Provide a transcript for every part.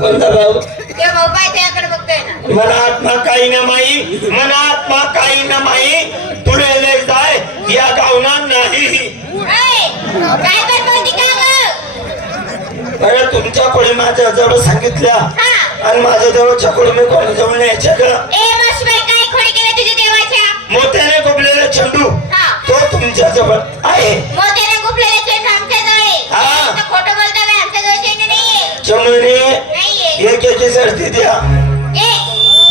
कोणता भाऊ? ते भाऊ बाय त्याकडे बघतोय ना. मन आत्मा काही न माई मन आत्मा काही न माई. पुढे लय जाय या गावना नाही. अरे तुमच्या कोणी माझ्या जवळ सांगितल्या. हा. आणि माझ्या जवळच्या कोणी मी कोणी जवळ न्यायच्या का? मोत्याने गोबलेला चेंडू. तो तुमच्या जवळ आहे मोत्याने गुपलेले चेंडू आमच्या जवळ आहे. हा. नुसतं खोटं बोलता बाई, आमच्या जवळ चेंडू नाहीये चेंडूने नाहीये एक एकी सर्दी द्या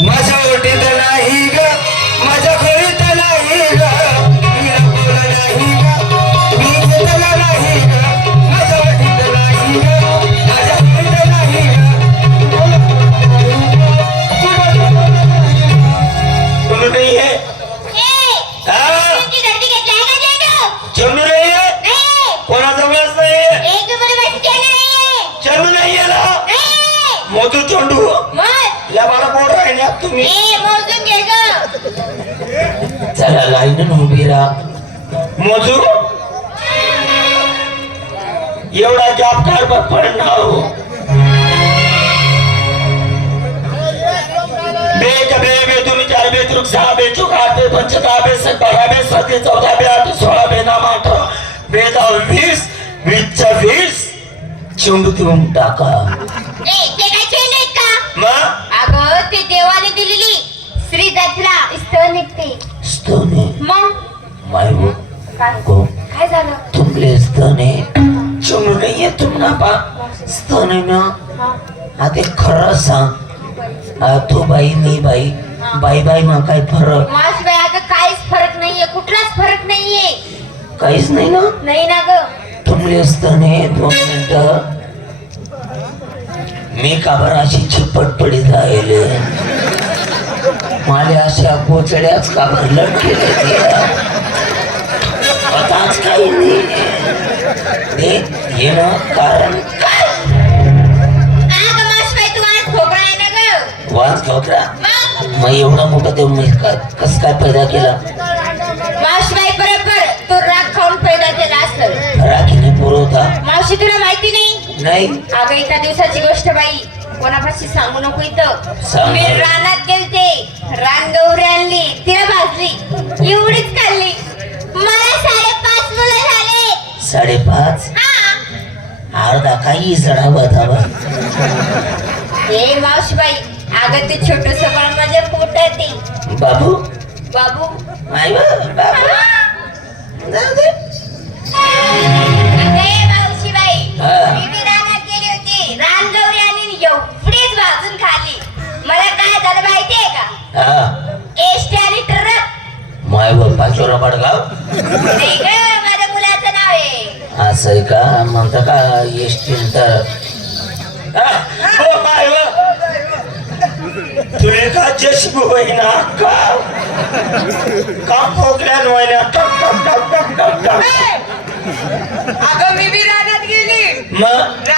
माझ्या ओटीत नाही ग माझ्या खोलीत नाही ग मी लपवलं नाही ग मी घेतलं नाही ग माझ्या ओटीत नाही ग माझ्या खोलीत नाही ग चेंडू नाही आहे चेंडू या मला बोल राहिल्या तुम्ही चला लाईन उभी राहा मोजू एवढा जॉब कार्ड पडणार हो बे बे बे तुम्ही चार बे त्रुक सहा बे चुक आठ बे पंच दहा बे सात बारा बे सतरा चौदा बे आठ सोळा बे नाम अठरा बे दहा वीस वीसच्या वीस चेंडू देऊन टाका मग? अगं ते देवाने दिलेली श्री दत्तला स्थळ निघते. स्तने मग? माय हो काय? गो काय झालं? तुमले स्तने चेंडू नाहीये तुम्हाला पा. स्तन ना. हा, हा ते खरं सांग. हा, तू बाई मी बाई. बाई बाई मग काय फरक? मावशीबाई अगं काहीच फरक नाहीये. कुठलाच फरक नाहीये. काहीच नाही ना? नाही ना ग. तुमले स्तने दोन मिनिट. मी का बरं अशी चिपट पडी राहिले मला अशा कोचड्याच का बरं लटकेले काही नाही. येणं कारण काय? मग? एवढा मोठा ते मी कस काय पैदा केला? नाही। अगं एका दिवसाची गोष्ट बाई कोणापाशी सांगू नको इथं। सांग. मी रानात गेलते रान गौरी आणली तिला भाजली एवढीच खाल्ली। मला साडेपाच मुलं झाले। साडेपाच? हा। अर्धा काही हे मावशीबाई अगं ते छोटस बाळ माझ्या पोटात आहे. बाबू? बाबू? माय बाबू जाऊ दे. माझ्या मुलाचं नाव आहे असं आहे का म्हणता का तर. हा, हो माय व. तुले का होईना? का? का अगं मी बी रानात गेली. मग?